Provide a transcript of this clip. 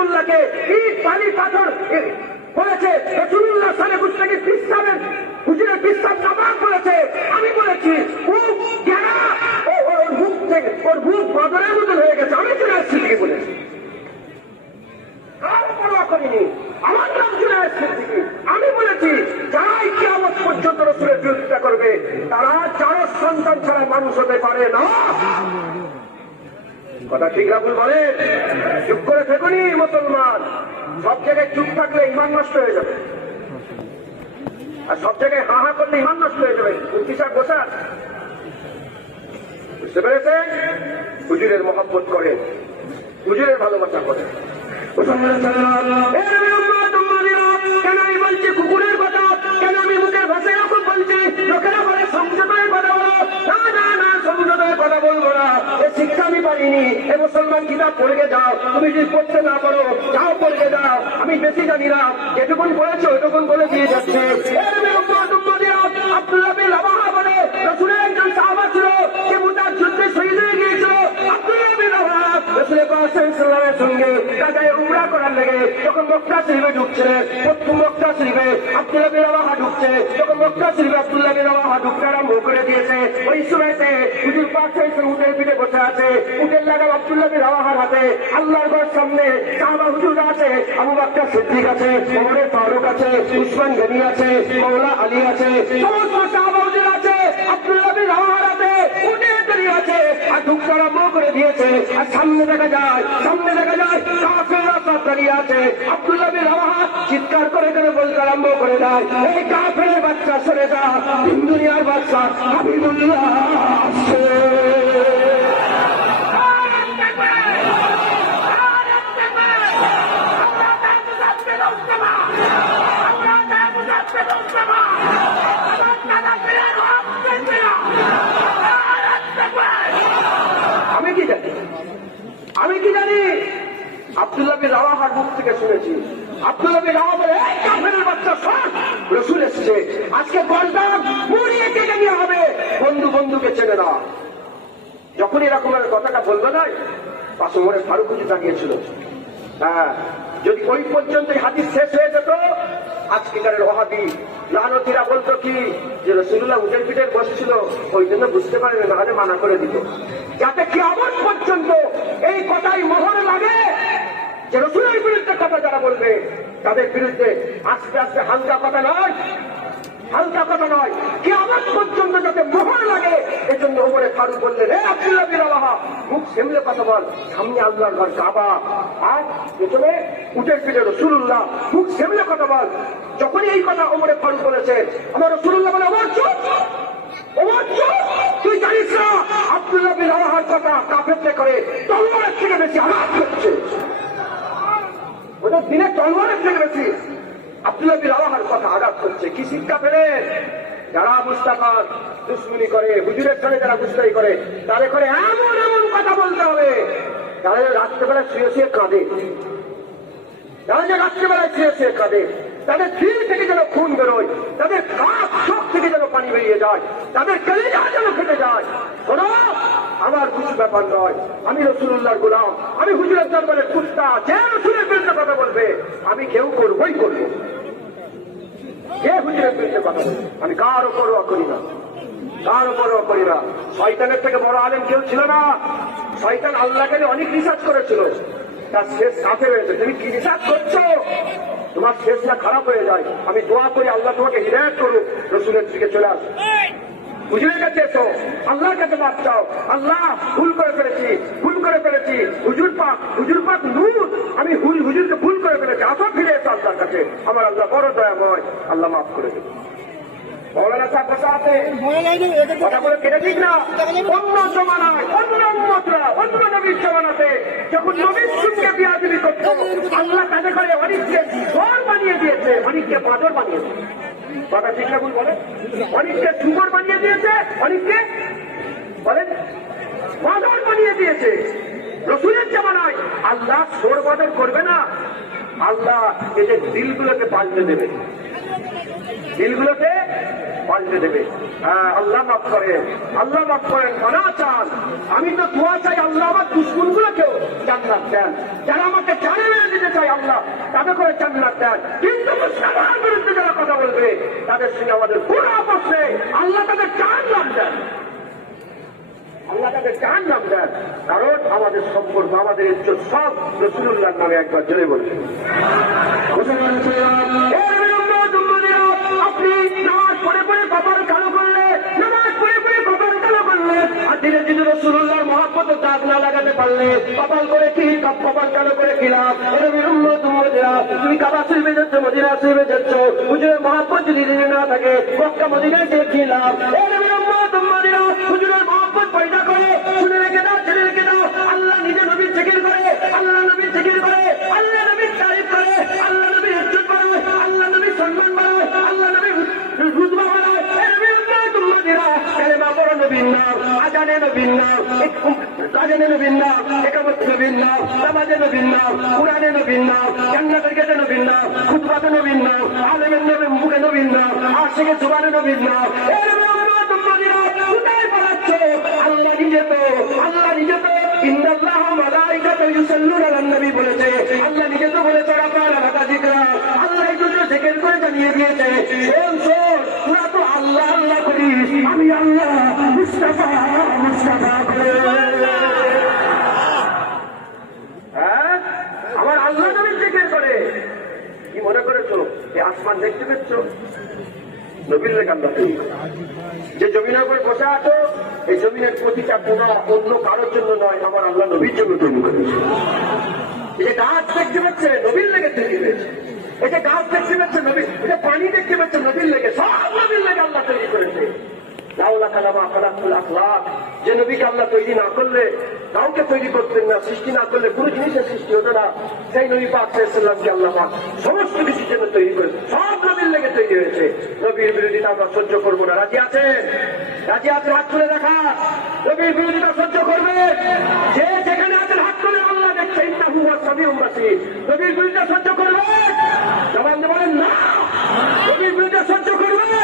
রাসূলুল্লাহকে ইট বালি পাথর বলেছে, রাসূলুল্লাহ সালে মুস্তাকি পিসাবের হুজুরের পিসাব নামাজ বলেছে। আমি বলেছি মুখ গেরা ওর মুখ থেকে ওর মুখ বাদরের মতো হয়ে গেছে। আমি চলে আসছি কি বলেছি, কারো পরোয়া করিনি। আমার নাম চলে আসছে দিকে। আমি বলেছি যারাই কিয়ামত পর্যন্ত রাসূলের বিরোধিতা করবে তারা যারা সন্তান ছাড়া মানুষ হতে পারে না। কথা ঠিক না ভুল বলে? চুপ করে থেকুনি মুসলমান। সব জায়গায় চুপ থাকলে ইমান নষ্ট হয়ে যাবে, আর সব জায়গায় হা হা করলে ইমান নষ্ট হয়ে যাবে। কিসার বসা বুঝতে পেরেছে? হুজুরের মহব্বত করে, হুজুরের ভালোবাসা করে। কেন আমি বলছি কুকুরের কথা? কেন আমি মুখের ভাষায় এখন বলছি? লোকেরা বলে সংযমের কথা বলো। না না না, সংযমের কথা বলবো না। এ শিক্ষা আমি পাইনি। এ মুসলমান কিতাব পড়ে যাও। তুমি যদি পড়তে না পারো যাও পড়ে যাও। আমি বেশি জানি না, যেটুকুন পড়েছো ওইটুকুন বলে দিয়ে যাচ্ছে। আব্দুল্লাহ বিন রাওয়াহা বলে রাসূলের একজন সাহাবা ছিল, সে মুতার যুদ্ধে শহীদ হয়ে গিয়েছিল। আব্দুল্লাহ বিন রাওয়াহা রাসূলের সাল্লাল্লাহু সঙ্গে কাজায় উমরা করার লেগে যখন মক্কা শরীফে ঢুকছিলেন, প্রথম মক্কা শরীফে আব্দুল্লাহ বিন রাওয়াহা ঢুকছে। যখন মক্কা শরীফে আব্দুল্লাহ বিন রাওয়াহা ঢুকতে আরম্ভ করে দিয়েছে, ওই সময়তে হুজুর পাক সাল্লাল্লাহু উটের পিঠে বসে আছে। উটের লাগাম আব্দুল্লাহ বিন রাওয়াহার হাতে। আল্লাহর ঘর সামনে সাহাবা হুজুর আছে, আবু বকর সিদ্দিক আছে, ওমর ফারুক আছে, উসমান গনি আছে, মাওলা আলী আছে, সমস্ত সাহাবা হুজুর আছে। আব্দুল্লাহ বিন রাওয়াহার হাতে উটে দাঁড়িয়ে আছে আর ঢুকতে আরম্ভ করে দিয়েছে। আর সামনে দেখা যায় কাফেররা সব দাঁড়িয়ে আছে। আব্দুল্লাহ বিন রাওয়াহা চিৎকার করে করে বলতে আরম্ভ করে দেয়, এই কাফেরের বাচ্চা সরে যা, তিন দুনিয়ার বাচ্চা হাবিবুল্লাহ আসছে। আমি কি জানি? আব্দুল্লাহ বিন রাওয়াহার মুখ থেকে শুনেছি। আব্দুল্লাহ বিন রাওয়াহা বলে, এই কাফেরের বাচ্চা সর, রাসূল এসেছে, আজকে গর্দান মুড়িয়ে কেটে নেওয়া হবে। বন্ধু বন্ধুকে চেনে না। যখন এরকম কথাটা বলবে না, পাশে ওমর ফারুক হুজুর দাঁড়িয়েছিল। হ্যাঁ, যদি ওই পর্যন্ত হাদিস শেষ হয়ে যেত, আজকেকারের ওয়াহাবি লানতীরা বলতো কি যে রাসূলুল্লাহ উটের পিঠে বসেছিল, ওই জন্য বুঝতে পারেন, না হলে মানা করে দিত। যাতে কিয়ামত পর্যন্ত এই কথাই মোহর লাগে যে রাসূলের বিরুদ্ধে কথা যারা বলবে তাদের বিরুদ্ধে আস্তে আস্তে হালকা কথা নয়, হালকা কথা নয়, কিয়ামত পর্যন্ত যাতে মোহর লাগে। এজন্য ওমর ফারুক বললেন, হে আব্দুল্লাহ বিন রাওয়াহা, মুখ সামলে কথা বল। সামনে আল্লাহর ঘর কাবা আর পেছনে উটের পিঠে রাসূলুল্লাহ, মুখ সামলে কথা বল। যখনই এই কথা ওমর ফারুক বলেছে, আমার রাসূলুল্লাহ বলে, ওমর চুপ, ওমর চুপ, তুই জানিস না আব্দুল্লাহ বিন রাওয়াহার কথা কাফেরদের করে তলোয়ারের থেকে বেশি আঘাত করছে। ওদের দিনে তলোয়ারের থেকে বেশি আব্দুল্লাহ বিন রাওয়াহার কথা আঘাত করছে। কি শিক্ষা পেলে? যারা মুস্তাফার দুশ্মনী করে, হুজুরের সাথে যারা গুস্তাখি করে, তাদের করে এমন এমন কথা বলতে হবে। যারা রাত্রেবেলায় শুয়ে শুয়ে কাঁদে, যারা যে রাত্রেবেলায় শুয়ে শুয়ে কাঁদে, তাদের দিল থেকে যেন খুন বেরোয়, তাদের কাপ চোখ থেকে যেন পানি বেরিয়ে যায়, তাদের কলিজা যেন ফেটে যায়। শোনো, আমার কিছু ব্যাপার নয়, আমি রাসূলুল্লাহর গোলাম, আমি হুজুরের দরবারের কুত্তা। যে রাসূলের বিরুদ্ধে কথা বলবে আমি কেউ করবই করবো। যে হুজুরের বিরুদ্ধে কথা বলবে আমি কারো পরোয়া করি না, কারো পরোয়া করি না। শয়তানের থেকে বড় আলেম কেউ ছিল না। শয়তান আল্লাহকে অনেক রিসার্চ করেছিল, তার শেষ কাফে হয়েছে। তুমি কি রিসার্চ করছো? তোমার শেষটা খারাপ হয়ে যায়। আমি দোয়া করি আল্লাহ তোমাকে হিদায়াত করুক, রাসূলের দিকে চলে আসো, হুজুরের কাছে এসো, আল্লাহর কাছে মাফ চাও। আল্লাহ ভুল করে ফেলেছি, ভুল করে ফেলেছি। হুজুর পাক নূর, আমি হুজুরকে ভুল করে ফেলেছি, আসো ফিরে এসো আল্লাহর কাছে। আমার আল্লাহ বড় দয়াময়, আল্লাহ মাফ করে দেবে। মৌলানা সাহেব বসা আছে, কথা বলে কেটে ঠিক না। অন্য জমানায়, অন্য উম্মতরা, অন্য নবীর জমানাতে যখন নবীর সঙ্গে বিয়াদবি করত, আল্লাহ তাদের করে অনেককে ঝড় বানিয়ে দিয়েছে, অনেককে বাদর বানিয়ে দিয়েছে। কথা ঠিক না ভুল বলে? অনেককে শুকর বানিয়ে দিয়েছে, অনেককে বলেন বাদর বানিয়ে দিয়েছে। রাসূলের জামানায় আল্লাহ সোর বাদর করবে না, আল্লাহ এই যে দিলগুলোকে পাল্টে দেবে, দিলগুলোকে পাল্টে দেবে। আল্লাহ মাফ করেন, আল্লাহ মাফ করেন, মানা চান। আমি তো দোয়া চাই আল্লাহ আমার দুশ্মনগুলোকেও জান্নাত দেন, যারা আমাকে জানে মেরে দিতে চাই আল্লাহ তাদের করে জান্নাত দেন, কিন্তু মুসলমানের বিরুদ্ধে যারা কথা বলবে তাদের সঙ্গে আমাদের কোনো আপস নেই, আল্লাহ তাদের জাহান্নাম দেন, আল্লাহ তাদের জাহান্নাম দেন। কারণ আমাদের সম্পর্ক, আমাদের ইজ্জত সব রাসূলুল্লাহর নামে একবার জোরে বলবেন। আপনি নামাজ পড়ে পড়ে কপাল কালো করলে, নামাজ পড়ে পড়ে কপাল কালো করলে, আর ধীরে ধীরে রাসূলুল্লাহর মহব্বতে দাগ না লাগাতে পারলে কপাল করে কি, কপাল কালো করে কিলাম। তুমি কাবা শরীফে যাচ্ছ, মদিনা শরীফে যাচ্ছ, হুজুরের মহব্বত যদি দিনে না থাকে মক্কা মদিনায় গিয়ে খিলাম। হুজুরের মহব্বত পয়দা করে, শুনে রেখে দাও, ছেড়ে রেখে দাও। আল্লাহ নিজে নবীর জিকির করে, আল্লাহ নবীর জিকির করে, আল্লাহ নবীর তারিফ করে, আল্লাহ নবীর ইজ্জত বাড়ায়, আল্লাহ নবীর সম্মান বাড়ায়, আল্লাহ নবীর রুতবা বাড়ায়। কালেমা পড়ো নবীর নাম, আজানে নবীর নাম, আজানে নবীর নাম, একামত নবীর নাম, নামাজে নবীর নাম, কুরআনে নবীর নাম, জান্নাতের গেটে নবীর নাম, খুতবাতে নবীর নাম, আলেমের নবীর মুখে নবীর নাম, আশিকের জুবানে নবীর নাম। কোথায় পালাচ্ছ? আল্লাহ নিজে তো, আল্লাহ নিজে তো ইন্নাল্লাহা ওয়া মালাইকাতুহু ইউসাল্লুনা আলান নবী বলেছে, আল্লাহ নিজে তো বলেছে রাব্বানা লাকা যিকরা, আল্লাহ এই দুটো জিকির করে জানিয়ে দিয়েছে। শোন শোন, তোরা তো আল্লাহ আল্লাহ করিস, আমি আল্লাহ মুস্তাফা মুস্তাফা করে। হ্যাঁ, আমার আল্লাহ নবী জিকির করে। কি মনে করেছো এই আসমান দেখতে পেয়েছো? নবীর লেখা আল্লাহ তৈরি করে। যে জমিনের উপর বসে আছো, এই জমিনের প্রতিটা কোনা অন্য কারোর জন্য নয়, আমার আল্লাহ নবীর জন্য তৈরি করেছে। এই যে গাছ দেখতে পাচ্ছে নবীর লেগে তৈরি হয়েছে, এই যে গাছ দেখতে পাচ্ছে নবী, এটা পানি দেখতে পাচ্ছে নবীর লেগে, সব নবীর লেগে আল্লাহ তৈরি করেছে। যে নবীকে আল্লাহ তৈরি না করলে কাউকে তৈরি করতেন না, সৃষ্টি না করলে কোন জিনিসের সৃষ্টি হতো না। সেই নবী পাক সাল্লাল্লাহু আলাইহি আল্লাহ পাক সমস্ত কিছুর জন্য তৈরি করেছে, সব নবীর লেগে তৈরি হয়েছে। নবীর বিরোধিতা আমরা সহ্য করবো না। রাজি আছেন? রাজি আছেন? হাত তুলে দেখা। নবীর বিরোধিতা সহ্য করবে যে যেখানে আছেন, হাত তুলে। আল্লাহ দেখছে, ইন্নাহু হুয়াস সামিউল বাসীর। নবীর বিরোধিতা সহ্য করবে? জবান দিয়ে বলেন না। নবীর বিরোধিতা সহ্য করবে?